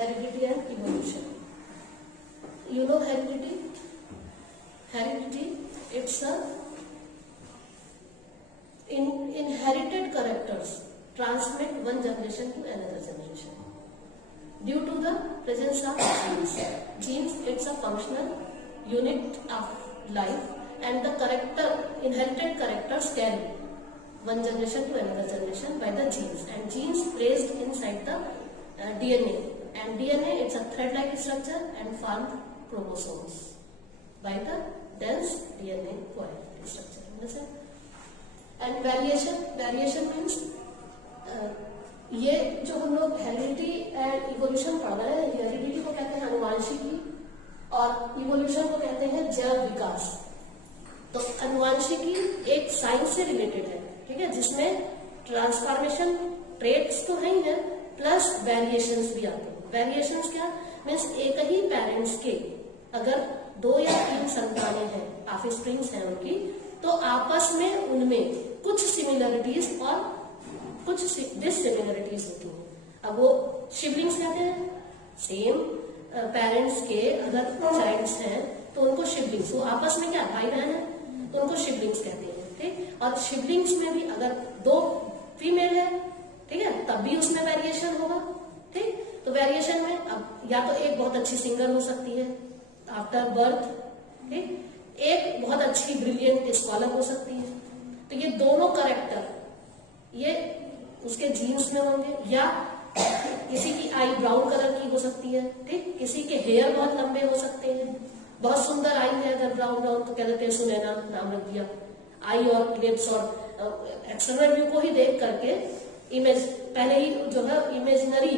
heredity and evolution. You know heredity? Heredity, it's a inherited characters transmit one generation to another generation due to the presence of genes. Genes, it's a functional unit of life, and the inherited characters carry one generation to another generation by the genes, and genes placed inside the DNA, and DNA, it's a thread-like structure and formed chromosomes by the dense DNA coil structure. Understand? And variation means ये जो हम लोग heredity and evolution पढ़ रहे हैं, heredity को कहते हैं अनुवांशिकी और इवोल्यूशन को कहते हैं जैव विकास। तो अनुवांशिकी एक साइंस से रिलेटेड है, ठीक है, जिसमें ट्रांसफॉर्मेशन ट्रेट्स तो है ही है, प्लस वेरिएशंस भी आते हैं। वेरिएशंस क्या मीन्स एक ही पेरेंट्स के अगर 2 या 3 संतानें हैं, ऑफस्प्रिंग्स हैं उनकी, तो आपस में उनमें कुछ सिमिलरिटीज और कुछ डिससिमिलरिटीज होती हैं। अब वो सिबलिंग्स कहते हैं, सेम पेरेंट्स के अगर चाइल्ड्स हैं तो उनको सिबलिंग्स, वो आपस में क्या भाई बहन है तो उनको सिबलिंग्स कहते हैं, ठीक। और सिबलिंग्स में भी अगर 2 फीमेल है, ठीक है, तब भी उसमें वेरिएशन होगा, ठीक। तो वेरिएशन में अब या तो एक बहुत अच्छी सिंगर हो सकती है आफ्टर बर्थ, ठीक, एक बहुत अच्छी ब्रिलियंट स्कॉलर हो सकती है। तो ये दोनों कैरेक्टर ये उसके जीन्स में होंगे, या किसी की आई ब्राउन कलर की हो सकती है, ठीक, किसी के हेयर बहुत लंबे हो सकते हैं, बहुत सुंदर आई है अगर ब्राउन ब्राउन तो कह देते हैं सुनैना नाम रख दिया। आई और लिप्स और एक्सटर्नल व्यू को ही देख करके इमेज पहले ही जो है इमेजिनरी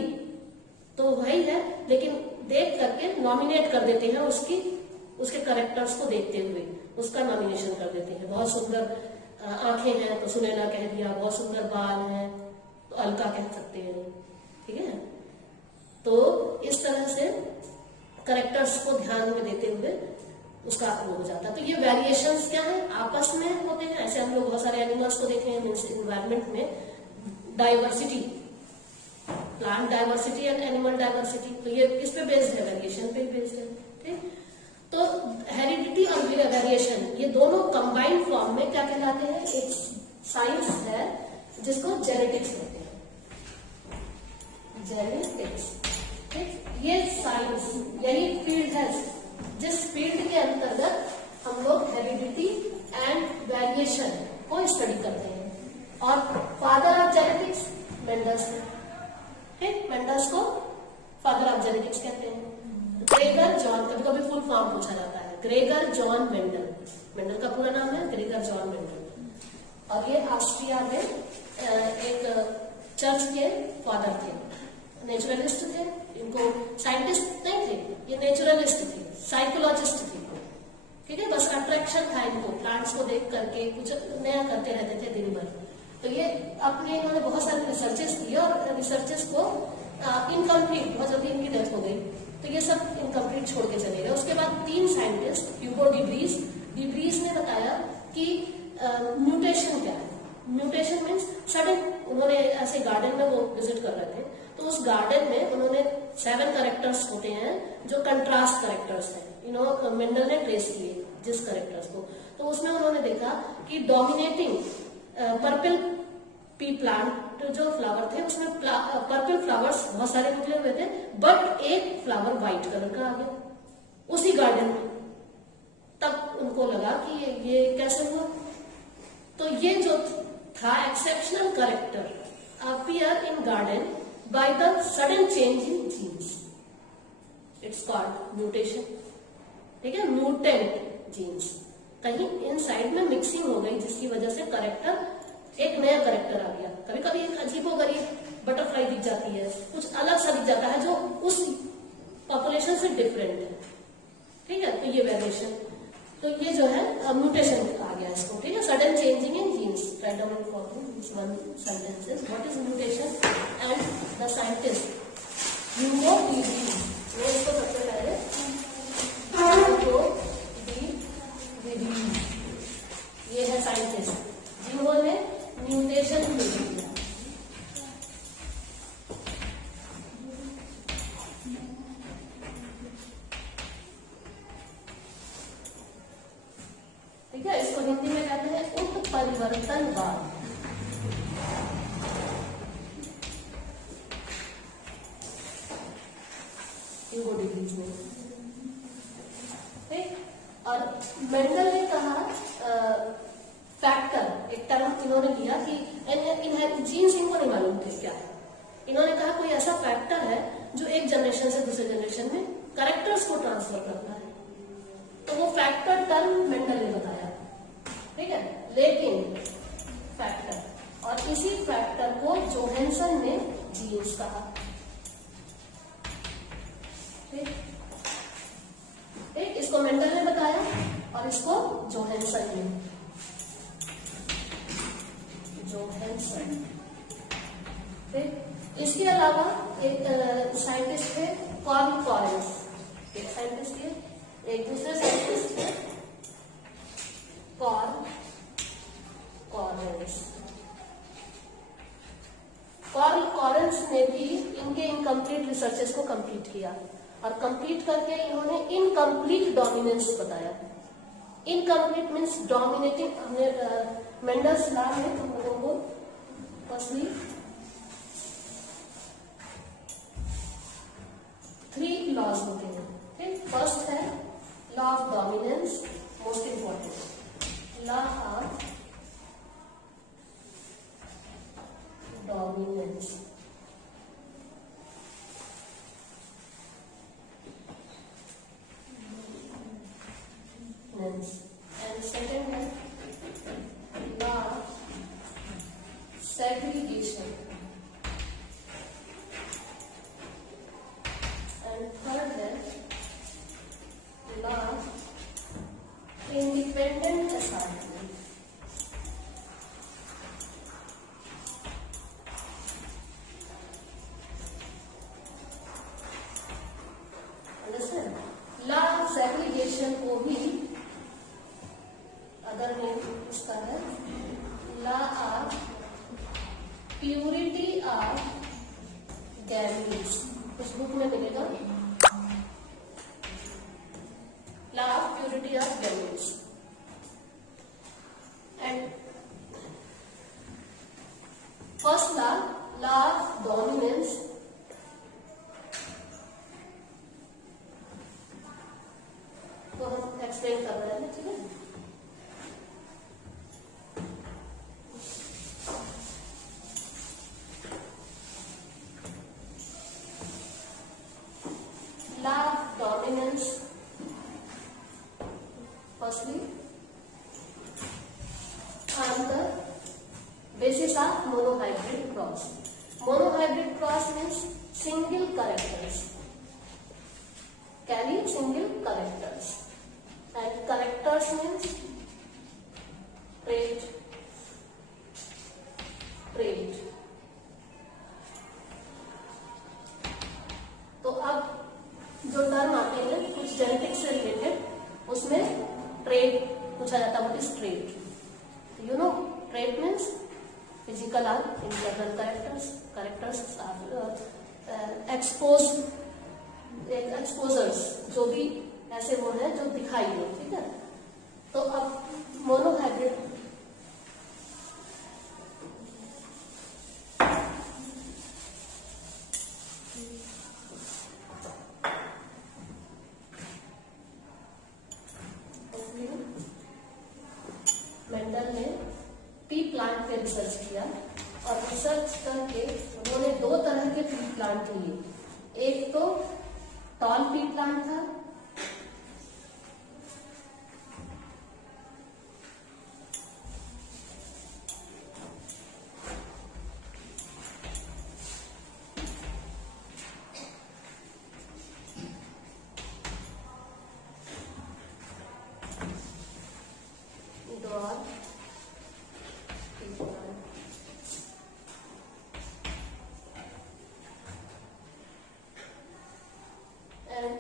तो वही है, लेकिन देख करके नॉमिनेट कर देते हैं उसके कैरेक्टर्स को देखते हुए उसका नॉमिनेशन कर देते हैं। बहुत सुंदर आंखें हैं तो सुनैना कह दिया, बहुत सुंदर बाल हैं तो अलका कह सकते हैं, ठीक है। तो इस तरह से कैरेक्टर्स को ध्यान में देते हुए उसका वो हो जाता है। तो ये वेरिएशंस क्या है, आपस में होते हैं। ऐसे हम लोग बहुत सारे एनिमल्स को देखे हैं इन्वायरमेंट में, diversity, plant diversity and animal diversity, तो ये किस पे बेस्ड है, वेरिएशन पे बेस्ड है, ठीक। तो हेरिडिटी और वेरिएशन ये दोनों कंबाइंड फॉर्म में क्या कहलाते हैं, एक साइंस है जिसको जेनेटिक्स कहते हैं, जेनेटिक्स, ठीक। ये साइंस यही फील्ड है जिस फील्ड के अंतर्गत हम लोग हेरिडिटी एंड वेरिएशन को स्टडी करते हैं। और फादर ऑफ जेनेटिक्स मेंडल्स है, ठीक, मेंडल्स को फादर ऑफ जेनेटिक्स कहते हैं। ग्रेगर जॉन, कभी कभी फुल फॉर्म पूछा जाता है, ग्रेगर जॉन मेंडल, मेंडल का पूरा नाम है ग्रेगर जॉन मेंडल, और ये ऑस्ट्रिया में एक चर्च के फादर थे, नेचुरलिस्ट थे। इनको साइंटिस्ट नहीं थे, ये नेचुरलिस्ट थे, साइकोलॉजिस्ट थे, ठीक है। बस अट्रैक्शन था इनको प्लांट्स को देख करके, कुछ नया करते रहते थे दिन भर। तो ये अपने इन्होंने बहुत सारे रिसर्चेस किए और रिसर्चेस को इनकम्प्लीट, बहुत जल्दी इनकी डेथ हो गई, तो ये सब इनकम्प्लीट छोड़ के चले गए। उसके बाद 3 साइंटिस्ट, ह्यूगो डिब्रीज ने बताया कि म्यूटेशन क्या है। म्यूटेशन मीन्स सडन, उन्होंने ऐसे गार्डन में वो विजिट कर रहे थे, तो उस गार्डन में उन्होंने 7 कैरेक्टर्स होते हैं जो कंट्रास्ट कैरेक्टर्स हैं, मेंडल ने ट्रेस किए जिस कैरेक्टर्स को, तो उसमें उन्होंने देखा कि डोमिनेटिंग पर्पल पी प्लांट जो फ्लावर थे उसमें पर्पल फ्लावर्स बहुत सारे निकले हुए थे, बट एक फ्लावर व्हाइट कलर का आ गया उसी गार्डन में। तब उनको लगा कि ये कैसे हुआ। तो ये जो था exceptional character appear in garden by the sudden change in genes, it's called mutation, ठीक है, म्यूटेंट जीन्स। कहीं इन साइड में मिक्सिंग हो गई जिसकी वजह से कैरेक्टर, एक नया कैरेक्टर आ गया। कभी कभी एक अजीबोगरीब बटरफ्लाई दिख जाती है, कुछ अलग सा दिख जाता है जो उस पॉपुलेशन से डिफरेंट है, ठीक है। तो ये वेरिएशन, तो ये जो है म्यूटेशन आ गया इसको, ठीक है, sudden changing in genes. Right down for this one sentences, what is mutation and the scientist Hugo de Vries, वो इसको सबसे पहले ह्यूगो डिब्रीज, ये है साइंटिस्ट जिन्होंने म्यूटेशन किया। वेतनवाद। ह्यूगो डिग्रीज में, ठीक। और मेंडल ने कहा फैक्टर, एक टर्म इन्होंने लिया कि जीन्स इनको नहीं मालूम थे क्या है। इन्होंने कहा कोई ऐसा फैक्टर है जो एक जनरेशन से दूसरे जनरेशन में कैरेक्टर्स को ट्रांसफर करता है, तो वो फैक्टर टर्म मेंडल ने बताया, ठीक है। लेकिन फैक्टर, और इसी फैक्टर को जोहानसन ने जीन्स कहा, ठीक। इसको मेंडल ने बताया और इसको जोहानसन ने, ठीक। इसके अलावा एक साइंटिस्ट थे कार्ल कॉरेंस, एक साइंटिस्ट थे, एक दूसरे साइंटिस्ट थे कार्ल कॉरेंस। कार्ल कॉरेंस ने भी इनके इनकम्प्लीट रिसर्चेस को कंप्लीट किया और कंप्लीट करके इन्होंने इनकम्प्लीट डोमिनेंस बताया। Incomplete means dominating. हमने मेंडल्स लॉ में तुम लोगों को फर्स्टली 3 लॉज होते हैं, ठीक। फर्स्ट है law of dominance, most important law of dominance. And second है law of segregation, and third है law of independent assignment. Understand? Law of segregation को भी अदर नेम उसका है law of purity of gametes, उस book में मिलेगा law of purity of gametes. And first law of dominance, तो हम एक्सप्लेन कर रहे हैं, ठीक है। Law of dominance, firstly, on the basis of monohybrid cross. Monohybrid cross means single characters, carry single characters, and characters means trait. तो अब जो टर्म आते हैं कुछ जेनेटिक्स से रिलेटेड, उसमें ट्रेट पूछा जाता है। What is trait? You know, trait means physical और इंटरनल कैरेक्टर्स एक्सपोजर्स, जो भी ऐसे वो है जो दिखाई दे, ठीक है। तो अब मोनोहाइब्रिड मेंडल ने पी प्लांट पे रिसर्च किया और रिसर्च करके उन्होंने 2 तरह के पी प्लांट लिए। एक तो टॉल पी प्लांट था, and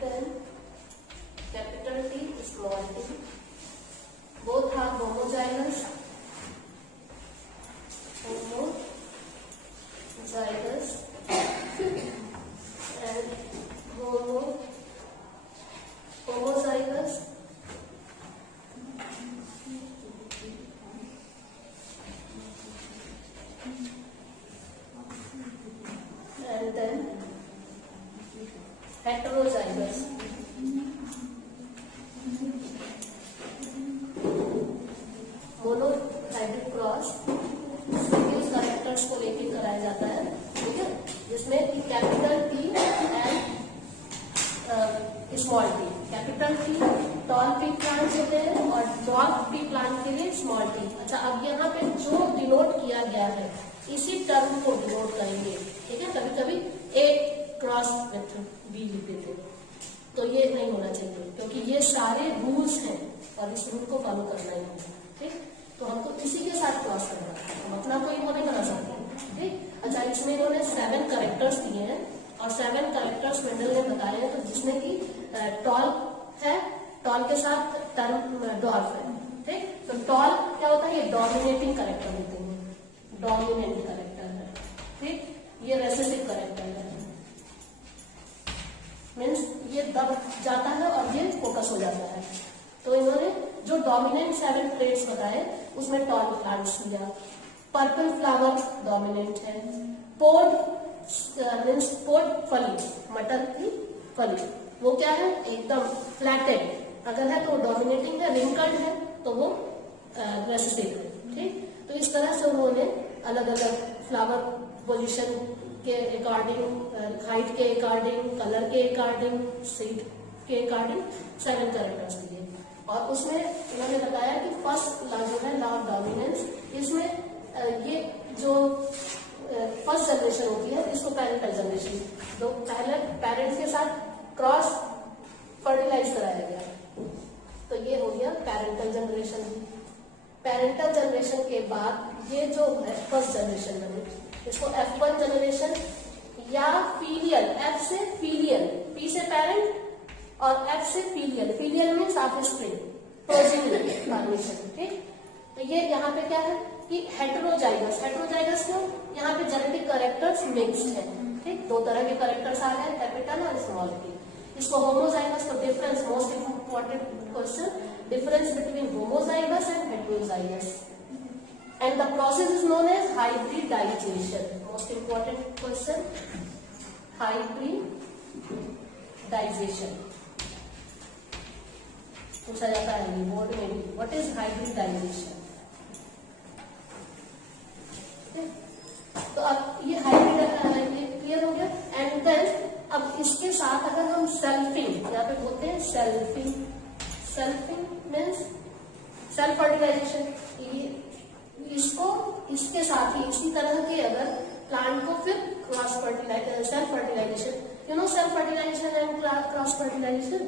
then heterozygous. Monohybrid cross single characters को लेके कराया जाता है, ठीक है, जिसमें capital T and small T. Capital T tall T plants होते हैं और ड्वार्फ टी प्लांट के लिए स्मॉल टी। अच्छा, अब यहाँ पे जो डिनोट किया गया है इसी टर्म को डिनोट करेंगे, ठीक है। कभी कभी ए क्रॉस विथ बी लिख देते, तो ये नहीं होना चाहिए क्योंकि ये सारे रूल्स हैं और इस रूल को फॉलो करना ही होगा, ठीक। तो हमको इसी के साथ क्रॉस करना है, हम अपना कोई वो नहीं बना सकते, ठीक। अच्छा, इसमें इन्होंने 7 कैरेक्टर्स दिए हैं और 7 कैरेक्टर्स मेंडल ने बताए हैं, तो जिसमें कि टॉल है, टॉल के साथ टर्म डॉर्फ है, ठीक। तो टॉल क्या होता है, ये डोमिनेटिंग कैरेक्टर होते हैं, डोमिनेंट कैरेक्टर है, ठीक। ये रेसेसिव कैरेक्टर है, मीन्स ये दब जाता है और ये फोकस हो जाता है। तो इन्होंने जो डोमिनेंट 7 ट्रेट्स बताए उसमें टॉल प्लांट्स लिया। पर्पल फ्लावर डोमिनेंट है। पोड मीन्स पोड फली, मटर की फली, वो क्या है, एकदम फ्लैटेड अगर है तो डोमिनेटिंग है, रिंकल्ड है तो वो रेसेसिव है, ठीक। तो इस तरह से उन्होंने अलग अलग फ्लावर पोजीशन के अकॉर्डिंग, हाइट के अकॉर्डिंग, कलर के अकॉर्डिंग, सीड के अकॉर्डिंग 7 कैरेक्टर्स दिए। और उसमें उन्होंने बताया कि फर्स्ट लॉ जो है, लॉ ऑफ डोमिनेंस, इसमें ये जो फर्स्ट जनरेशन होती है इसको पैरेंटल जनरेशन, जो पहले पेरेंट्स के साथ क्रॉस फर्टिलाइज कराया गया, तो ये हो गया पैरेंटल जनरेशन। पैरेंटल जनरेशन के बाद ये जो है फर्स्ट जनरेशन बनी, इसको F1 जनरेशन या फीलियल, F से फीलियल, P से पेरेंट और F से filial. Filial means offspring, progeny formation, ठीक। तो ये यहाँ पे क्या है कि हेटेरोजाइगस। हेटेरोजाइगस क्यों, यहाँ पे जेनेटिक कैरेक्टर्स मिक्स्ड है, ठीक। 2 तरह के कैरेक्टर्स आ रहे हैं, कैपिटल और स्मॉल टी। इसको होमोजाइगस, तो difference, most important question, difference between homozygous and heterozygous, and the process is known as hybridization. Most important question, hybridization पूछा जाता है ये बोर्ड में भी, what is hybridization? तो अब ये हाइब्रिड क्लियर हो गया। एंड देन अब इसके साथ अगर हम सेल्फिंग, यहाँ पे बोलते हैं selfing, selfing means self fertilisation, इसको इसके साथ ही इसी तरह के अगर प्लांट को फिर cross fertilisation, self fertilisation, you know self fertilisation and cross fertilisation,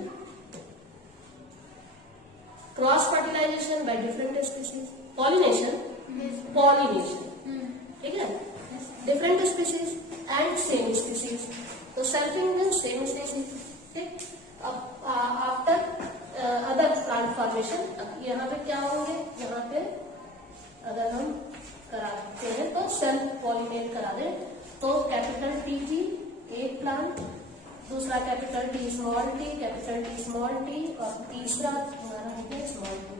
cross fertilisation by different species, pollination, pollination, ठीक है, different species and same species. तो सेल्फिंग मीन्स सेम स्पीसीज, ठीक। अब आफ्टर अदर प्लांट फॉर्मेशन, यहाँ पे क्या होंगे, यहाँ पे अगर हम कराते हैं तो सेल्फ पॉलिनेट करा दें तो कैपिटल टी जी एक प्लांट, दूसरा capital T small T, capital T small T, और तीसरा हमारा हो गया स्मॉल टी,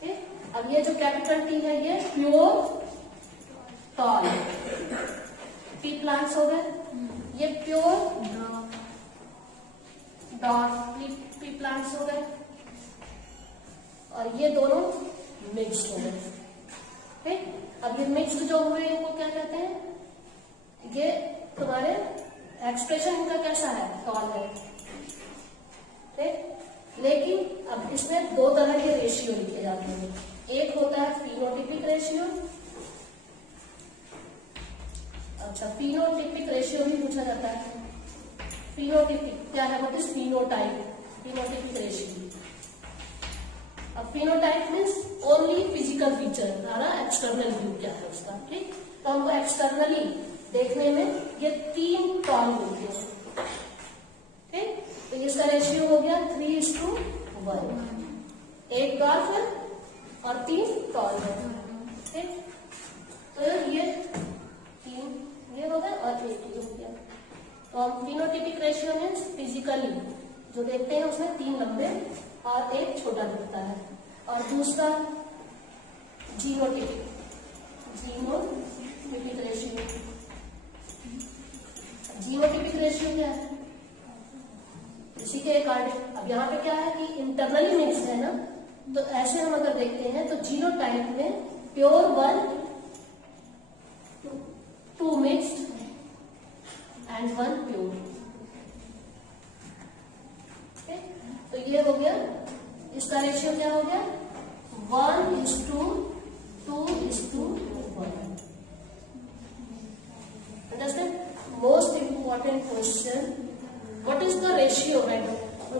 ठीक। अब ये जो कैपिटल टी है ये प्योर टॉल टी प्लांट्स हो गए, ये प्योर डॉट टी प्लांट्स हो गए, और ये दोनों मिक्स हो गए, ठीक। अब ये मिक्स जो हुए इनको क्या कहते हैं, ये तुम्हारे एक्सप्रेशन इनका कैसा है, टॉल है, ठीक। लेकिन अब इसमें 2 तरह के रेशियो लिखे जाते हैं, एक होता है फिनोटिपिक रेशियो। अच्छा, फिनोटिपिक रेशियो भी पूछा जाता है। फिनोटिपिक क्या है, what is phenotype, phenotypic ratio. अब phenotype means only physical feature, हमारा एक्सटर्नल व्यू क्या है उसका, ठीक। तो हमको एक्सटर्नली देखने में ये 3 टॉल मिलते हैं, ठीक। तो इसका रेशियो हो गया 3:1, एक डॉर्फ है और 3 टॉल है, ठीक। तो ये 3 ये हो गया और 1 ये हो गया। तो हम फिनोटिपिक रेशियो मीन्स फिजिकली जो देखते हैं उसमें 3 लंबे और 1 छोटा दिखता है, और दूसरा genotypic, genotypic ratio. Genotypic ratio क्या है, इसी के एक अब यहाँ पे क्या है कि इंटरनली मिक्स है ना, तो ऐसे हम अगर देखते हैं तो जीनोटाइप में प्योर 1 2 मिक्स्ड एंड 1 प्योर। तो ये हो गया, इसका रेशियो क्या हो गया 1:2:1। Understand? Most important question: what is the ratio?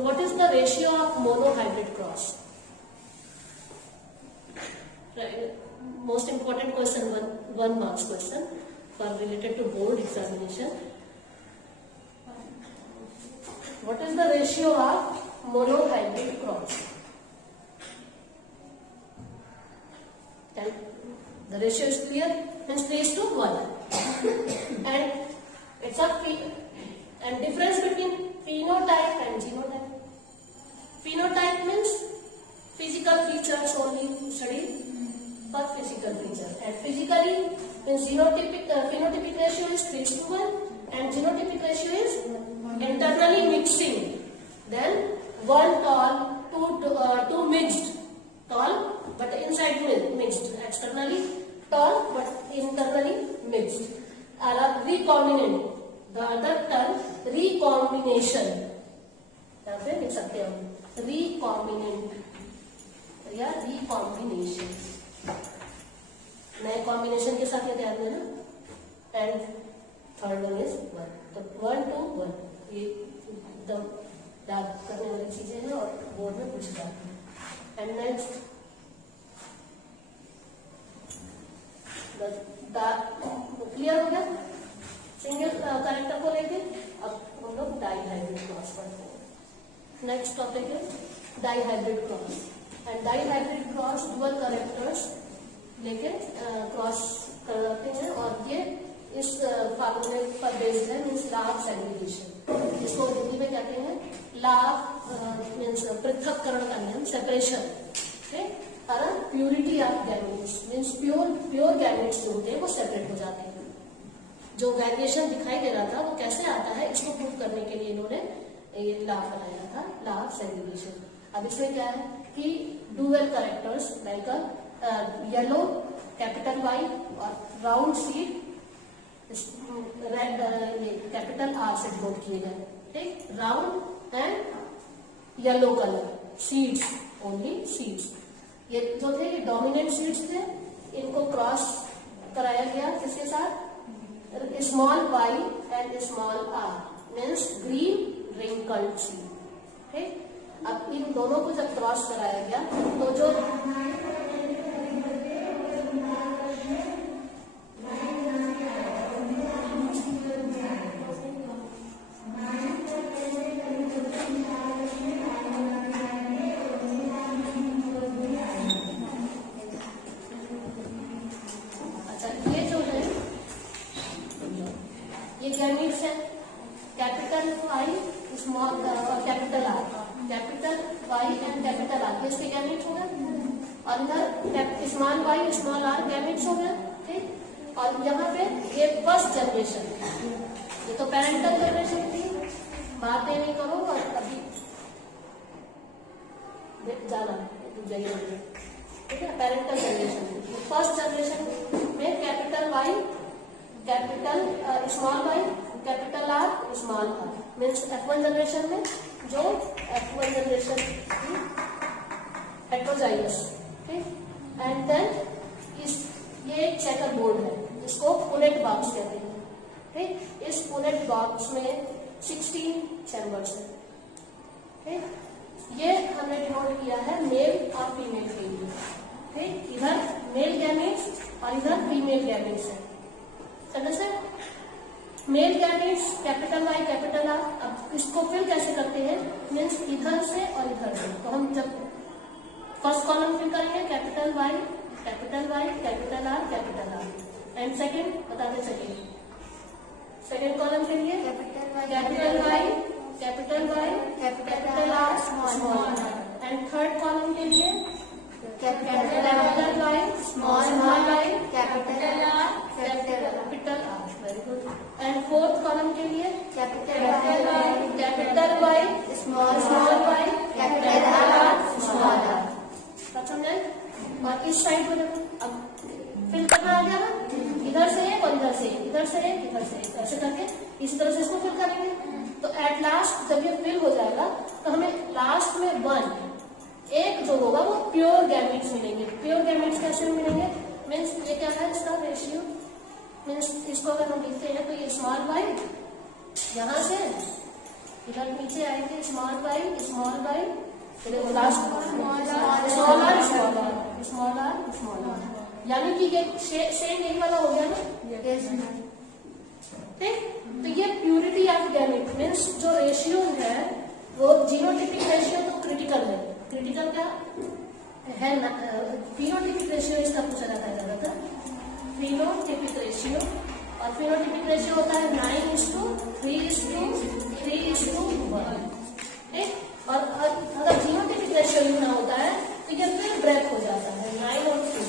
What is the ratio of monohybrid cross? Right. Most important question, one marks question for related to board examination. What is the ratio of monohybrid cross? And the ratio is clear, means 3:1. And it's a and difference between phenotype and genotype. Phenotype means physical features only studied for physical feature, and physically means phenotypic ratio is 3:1 and genotypic ratio is internally mixing. Then 1 tall, 2 mixed, tall but inside mixed, externally tall but internally mixed. Recombinant, the other term recombination, यहाँ पे लिख सकते हैं हम recombinant या recombination, नए combination के साथ ये ध्यान देना। एंड थर्ड वन इज 1, तो 1 to 1 ये एकदम याद करने वाली चीजें हैं और बोर्ड में पूछ जाते हैं। एंड नेक्स्ट क्लियर हो गया सिंगल कैरेक्टर को लेके। अब हम लोग डाई हाइब्रिड क्रॉस पढ़ते हैं। नेक्स्ट टॉपिक है dihybrid cross. And dihybrid cross dual characters लेके क्रॉस करते हैं, और ये इस फार्मूले पर बेस्ड है, मीन्स लॉ ऑफ सेग्रीगेशन। इसको हिंदी में कहते हैं लॉ मीन्स पृथक्करण का नियम, सेपरेशन। कारण purity of gametes means pure gametes जो होते हैं वो सेपरेट हो जाते हैं। जो वेरिएशन दिखाई दे रहा था वो कैसे आता है, इसको प्रूव करने के लिए इन्होंने ये लॉ बनाया था, लॉ ऑफ सेग्रीगेशन। अब इसमें क्या है कि dual characters like yellow capital y और round seed red capital r से डिनोट किए गए। ठीक, round and yellow colour seeds, only seeds. ये जो थे ये डोमिनेंट सीड्स थे, इनको क्रॉस कराया गया किसके साथ, small y and small r means green wrinkled seed. ठीक, अब इन दोनों को जब क्रॉस कराया गया तो जो गैमेट्स है कैपिटल वाई स्मॉल और capital R, capital Y and capital R ये इसके गैमेट्स हो गए, और इधर small y small r gametes हो गए। ठीक, और यहाँ पे ये फर्स्ट जनरेशन, ये तो पेरेंटल जनरेशन थी, बातें नहीं करो और अभी जाना जाइए। ठीक है, पेरेंटल जनरेशन फर्स्ट जनरेशन में capital Y capital small y capital R small r means F1 generation में जो F1 जनरेशन हेटेरोजाइगस। ठीक, एंड देन ये एक चेकर बोर्ड है जिसको पुनेट बॉक्स कहते हैं। ठीक, इस पुनेट बॉक्स में 16 चैम्बर्स है। ठीक, ये हमने डिनोट किया है मेल और फीमेल के लिए। ठीक, इधर मेल गैमेट्स और इधर फीमेल गैमेट्स है। Male gametes capital Y capital R. अब इसको फिल कैसे करते हैं, मीन्स इधर से और इधर से। तो हम जब फर्स्ट कॉलम फिल करेंगे capital Y capital R capital R, and second बताते चलिए। सेकेंड कॉलम के लिए capital Y capital R small r, and third column के लिए capital Y small y capital R very good. And fourth column के लिए capital Y small हो जाएगा। अब फिल करना आ गया ना, इधर से एक और इधर से एक, इधर से एक, इधर से एक, ऐसे करके इसी तरह से इसको फिल करेंगे। तो एट लास्ट जब ये फिल हो जाएगा तो हमें लास्ट में 1 एक जो होगा वो प्योर गैमेट्स मिलेंगे। प्योर गैमेट्स कैसे मिलेंगे, मीन्स ये क्या है इसका रेशियो, मीन्स इसको अगर हम लिखते हैं तो ये स्मॉल वाई यहाँ से इधर नीचे आएंगे, स्मॉल वाई देखो लास्ट स्मॉल आर, यानी कि ये सेम यही वाला हो गया ना। ठीक, तो ये प्यूरिटी ऑफ गैमेट मीन्स जो रेशियो है वो जीनोटिपिक रेशियो तो क्रिटिकल है। क्रिटिकल क्या है ना, फिनोटिपिक रेशियो इसका पूछा जाता है ज्यादातर। फिनोटिपिक रेशियो, और फिनोटिपिक रेशियो होता है 9:3:1। ठीक, और अगर जीनोटिपिक रेशियो लिखना होता है तो ये फिर ब्रेक हो जाता है 9 और 3।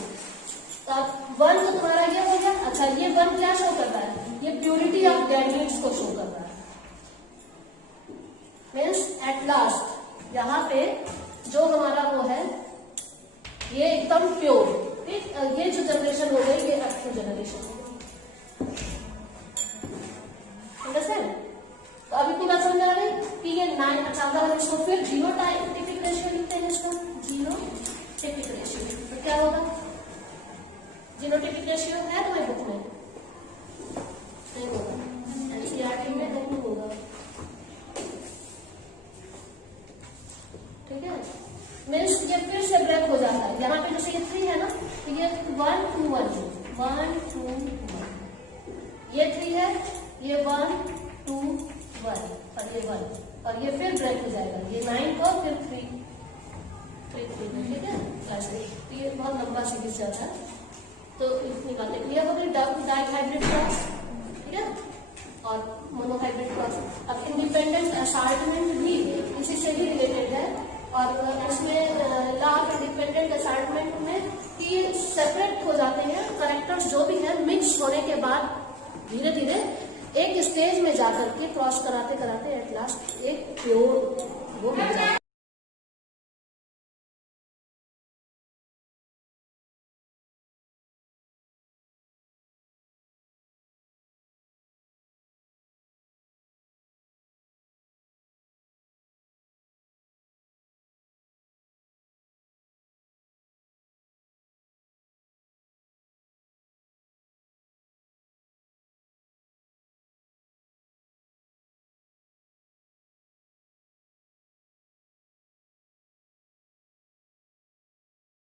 तो अब 1 तो तुम्हारा ये हो गया। अच्छा, ये 1 क्या शो करता है, ये प्यूरिटी ऑफ गैमेट्स को शो करता है। मीन्स एट लास्ट यहाँ पे जो हमारा वो है ये एकदम प्योर। ठीक, ये जो जनरेशन हो गई ये एक्टिव जनरेशन हो गई। अंडरस्टैंड? तो अब इतनी बात समझ आ गई कि ये 9। अच्छा, अगर इसको फिर जीनोटाइपिक रेशियो लिखते हैं, इसको जीनोटाइपिक रेशियो तो क्या होगा, जीनोटाइपिक रेशियो है तुम्हारी बुक में? नहीं होगा, एनसीईआरटी में नहीं होगा। ठीक है, मीन्स ये फिर से ब्रेक हो जाता है। यहाँ पे जैसे ये 3 है ना, तो ये 1 2 1 1 2 1, ये 3 है, ये 1 2 1 और ये 1, और ये फिर ब्रेक हो जाएगा, ये 9 को फिर 3 3 में। ठीक है, ऐसे ये बहुत लंबा सीरीज जाता है। तो इतनी बातें क्लियर हो गई डाइहाइब्रिड क्रॉस, ठीक है, और मोनोहाइब्रिड क्रॉस। अब इंडिपेंडेंट असार्टमेंट भी इसी से ही रिलेटेड है, और उसमें लॉ ऑफ इंडिपेंडेंट असार्टमेंट में कि सेपरेट हो जाते हैं करेक्टर्स जो भी है, मिक्स होने के बाद धीरे धीरे एक स्टेज में जाकर के क्रॉस कराते कराते एट लास्ट एक प्योर वो बन जाता है।